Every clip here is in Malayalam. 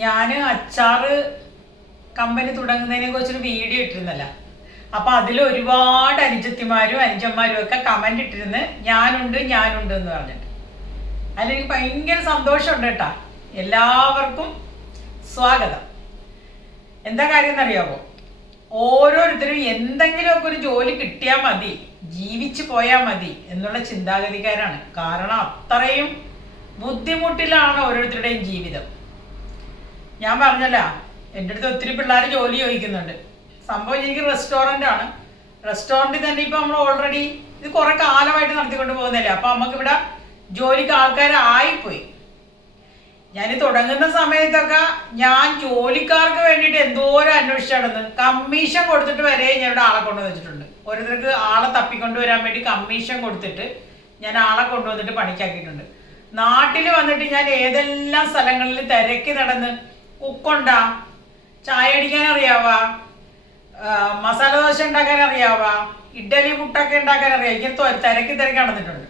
ഞാൻ അച്ചാറ് കമ്പനി തുടങ്ങുന്നതിനെ കുറിച്ചൊരു വീഡിയോ ഇട്ടിരുന്നല്ല. അപ്പൊ അതിൽ ഒരുപാട് അനുജത്തിമാരും അനുജന്മാരും ഒക്കെ കമന്റ് ഇട്ടിരുന്ന് ഞാനുണ്ട് ഞാനുണ്ട് എന്ന് പറഞ്ഞിട്ട്. അതിലെനിക്ക് ഭയങ്കര സന്തോഷമുണ്ട് കേട്ടാ. എല്ലാവർക്കും സ്വാഗതം. എന്താ കാര്യം എന്നറിയാമോ? ഓരോരുത്തരും എന്തെങ്കിലുമൊക്കെ ഒരു ജോലി കിട്ടിയാൽ മതി, ജീവിച്ചു പോയാൽ മതി എന്നുള്ള ചിന്താഗതിക്കാരാണ്. കാരണം അത്രയും ബുദ്ധിമുട്ടിലാണ് ഓരോരുത്തരുടെയും ജീവിതം. ഞാൻ പറഞ്ഞല്ല, എൻ്റെ അടുത്ത് ഒത്തിരി പിള്ളേർ ജോലി ചോദിക്കുന്നുണ്ട്. സംഭവം എനിക്ക് റെസ്റ്റോറൻ്റ് ആണ്. റെസ്റ്റോറൻറ്റിൽ തന്നെ ഇപ്പം നമ്മൾ ഓൾറെഡി ഇത് കുറെ കാലമായിട്ട് നടത്തിക്കൊണ്ട് പോകുന്നില്ലേ. അപ്പം നമുക്കിവിടെ ജോലിക്ക് ആൾക്കാരായിപ്പോയി. ഞാൻ തുടങ്ങുന്ന സമയത്തൊക്കെ ഞാൻ ജോലിക്കാർക്ക് വേണ്ടിയിട്ട് എന്തോരം അന്വേഷിച്ചാണെന്ന്. കമ്മീഷൻ കൊടുത്തിട്ട് വരെ ഞാൻ ഇവിടെ ആളെ കൊണ്ടുവന്ന് വെച്ചിട്ടുണ്ട്. ഓരോരുത്തർക്ക് ആളെ തപ്പിക്കൊണ്ടുവരാൻ വേണ്ടി കമ്മീഷൻ കൊടുത്തിട്ട് ഞാൻ ആളെ കൊണ്ടുവന്നിട്ട് പണിക്കാക്കിയിട്ടുണ്ട്. നാട്ടിൽ വന്നിട്ട് ഞാൻ ഏതെല്ലാം സ്ഥലങ്ങളിൽ തിരക്കി നടന്ന് കുക്കുണ്ടാ, ചായ അടിക്കാൻ അറിയാവാ, മസാല ദോശ ഉണ്ടാക്കാൻ അറിയാവാ, ഇഡ്ഡലി പുട്ടൊക്കെ ഉണ്ടാക്കാൻ അറിയാം. ഇങ്ങനെ തിരക്കി നടന്നിട്ടുണ്ട്.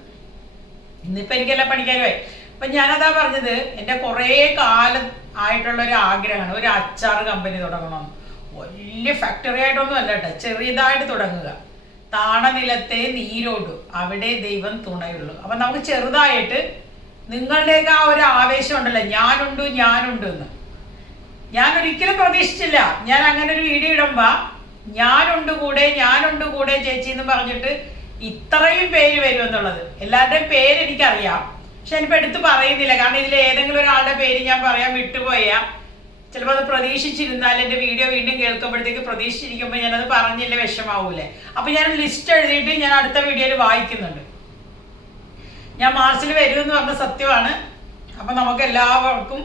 ഇന്നിപ്പോൾ എനിക്കെല്ലാം പണിക്കാരുമായി. അപ്പം ഞാനതാ പറഞ്ഞത്, എൻ്റെ കുറേ കാലം ആയിട്ടുള്ള ഒരു ആഗ്രഹമാണ് ഒരു അച്ചാർ കമ്പനി തുടങ്ങണം. വലിയ ഫാക്ടറി ആയിട്ടൊന്നും അല്ല കേട്ടോ, ചെറിയതായിട്ട് തുടങ്ങുക. താണനിലത്തെ നീരോടു അവിടെ ദൈവം തുണയുള്ളൂ. അപ്പം നമുക്ക് ചെറുതായിട്ട് നിങ്ങളുടെയൊക്കെ ആ ഒരു ആവേശം ഉണ്ടല്ലോ, ഞാനുണ്ട് ഞാനുണ്ട് എന്ന്. ഞാൻ ഒരിക്കലും പ്രതീക്ഷിച്ചില്ല ഞാൻ അങ്ങനെ ഒരു വീഡിയോ ഇടുമ്പോ ഞാനുണ്ട് കൂടെ ചേച്ചി എന്ന് പറഞ്ഞിട്ട് ഇത്രയും പേര് വരുമെന്നുള്ളത്. എല്ലാവരുടെയും പേര് എനിക്കറിയാം, പക്ഷെ എനിക്കിപ്പോൾ എടുത്ത് പറയുന്നില്ല. കാരണം ഇതിൽ ഏതെങ്കിലും ഒരാളുടെ പേര് ഞാൻ പറയാൻ വിട്ടുപോയാൽ ചിലപ്പോൾ അത് പ്രതീക്ഷിച്ചിരുന്നാൽ എൻ്റെ വീഡിയോ വീണ്ടും കേൾക്കുമ്പോഴത്തേക്ക് പ്രതീക്ഷിച്ചിരിക്കുമ്പോൾ ഞാനത് പറഞ്ഞില്ല, വിഷമാവൂലേ. അപ്പം ഞാൻ ലിസ്റ്റ് എഴുതിയിട്ട് ഞാൻ അടുത്ത വീഡിയോയിൽ വായിക്കുന്നുണ്ട്. ഞാൻ മാർച്ചിൽ വരുമെന്ന് പറഞ്ഞ സത്യമാണ്. അപ്പം നമുക്ക് എല്ലാവർക്കും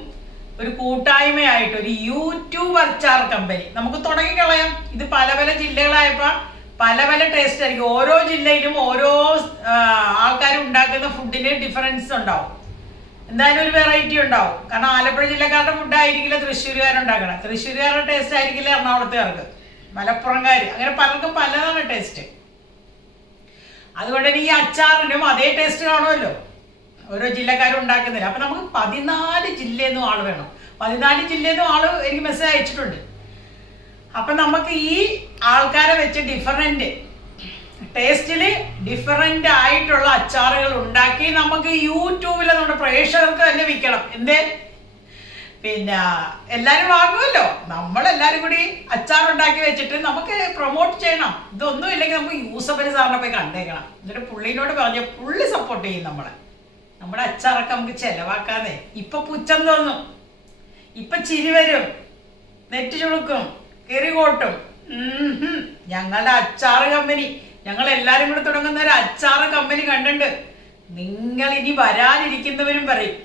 ഒരു കൂട്ടായ്മയായിട്ട് ഒരു യൂട്യൂബ് അച്ചാർ കമ്പനി നമുക്ക് തുടങ്ങിക്കളയാം. ഇത് പല പല ജില്ലകളായപ്പോൾ പല പല ടേസ്റ്റ് ആയിരിക്കും. ഓരോ ജില്ലയിലും ഓരോ ആൾക്കാരും ഉണ്ടാക്കുന്ന ഫുഡിന് ഡിഫറൻസ് ഉണ്ടാവും. എന്തായാലും ഒരു വെറൈറ്റി ഉണ്ടാവും. കാരണം ആലപ്പുഴ ജില്ലക്കാരുടെ ഫുഡായിരിക്കില്ല തൃശ്ശൂരുകാരുണ്ടാക്കണം, തൃശ്ശൂരുകാരുടെ ടേസ്റ്റ് ആയിരിക്കില്ല എറണാകുളത്തുകാർക്ക്, മലപ്പുറംകാർ, അങ്ങനെ പലർക്കും പലതാണ് ടേസ്റ്റ്. അതുകൊണ്ട് തന്നെ ഈ അച്ചാറിനും അതേ ടേസ്റ്റ് കാണുമല്ലോ, ഓരോ ജില്ലക്കാരും ഉണ്ടാക്കുന്നില്ല. അപ്പൊ നമുക്ക് 14 ജില്ലയിൽ നിന്നും ആള് വേണം. 14 ജില്ലയിൽ നിന്നും ആള് എനിക്ക് മെസ്സേജ് അയച്ചിട്ടുണ്ട്. അപ്പൊ നമുക്ക് ഈ ആൾക്കാരെ വെച്ച് ഡിഫറെന്റ് ടേസ്റ്റില് ഡിഫറെന്റ് ആയിട്ടുള്ള അച്ചാറുകൾ ഉണ്ടാക്കി നമുക്ക് യൂട്യൂബിൽ നമ്മുടെ പ്രേക്ഷകർക്ക് തന്നെ വിൽക്കണം. എന്തേ, പിന്നെ എല്ലാരും വാങ്ങുമല്ലോ. നമ്മളെല്ലാരും കൂടി അച്ചാർ ഉണ്ടാക്കി വെച്ചിട്ട് നമുക്ക് പ്രൊമോട്ട് ചെയ്യണം. ഇതൊന്നും ഇല്ലെങ്കിൽ നമുക്ക് യൂസഫലി സാറിനെ പോയി കണ്ടേക്കണം. എന്നിട്ട് പുള്ളിനോട് പറഞ്ഞ പുള്ളി സപ്പോർട്ട് ചെയ്യും നമ്മളെ. നമ്മുടെ അച്ചാറൊക്കെ നമുക്ക് ചെലവാക്കാതെ. ഇപ്പൊ പുച്ഛം തോന്നും, ഇപ്പൊ ചിരി വരും, നെറ്റ് ചുളുക്കും, കെറികോട്ടും. ഞങ്ങളുടെ അച്ചാറ് കമ്പനി, ഞങ്ങൾ എല്ലാരും കൂടെ തുടങ്ങുന്ന ഒരു അച്ചാറ് കമ്പനി കണ്ടിട്ടുണ്ട്. നിങ്ങൾ ഇനി വരാനിരിക്കുന്നവരും പറയും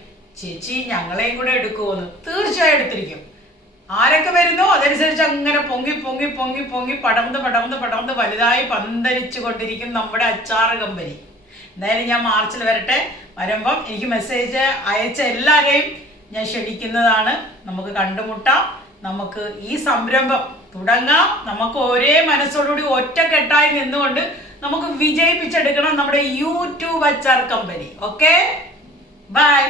ചേച്ചി ഞങ്ങളെയും കൂടെ എടുക്കുമോന്ന്. തീർച്ചയായും എടുത്തിരിക്കും. ആരൊക്കെ വരുന്നോ അതനുസരിച്ച് അങ്ങനെ പൊങ്ങി പൊങ്ങി പൊങ്ങി പൊങ്ങി പടർന്ന് വലുതായി പന്തലിച്ചു കൊണ്ടിരിക്കും നമ്മുടെ അച്ചാറ് കമ്പനി. എന്തായാലും ഞാൻ മാർച്ചിൽ വരട്ടെ. വരുമ്പം എനിക്ക് മെസ്സേജ് അയച്ച എല്ലാവരെയും ഞാൻ ക്ഷണിക്കുന്നതാണ്. നമുക്ക് കണ്ടുമുട്ടാം, നമുക്ക് ഈ സംരംഭം തുടങ്ങാം. നമുക്ക് ഒരേ മനസ്സോടുകൂടി ഒറ്റക്കെട്ടായി നിന്നുകൊണ്ട് നമുക്ക് വിജയിപ്പിച്ചെടുക്കണം നമ്മുടെ യൂട്യൂബ് അച്ചാർ കമ്പനി. Okay, by.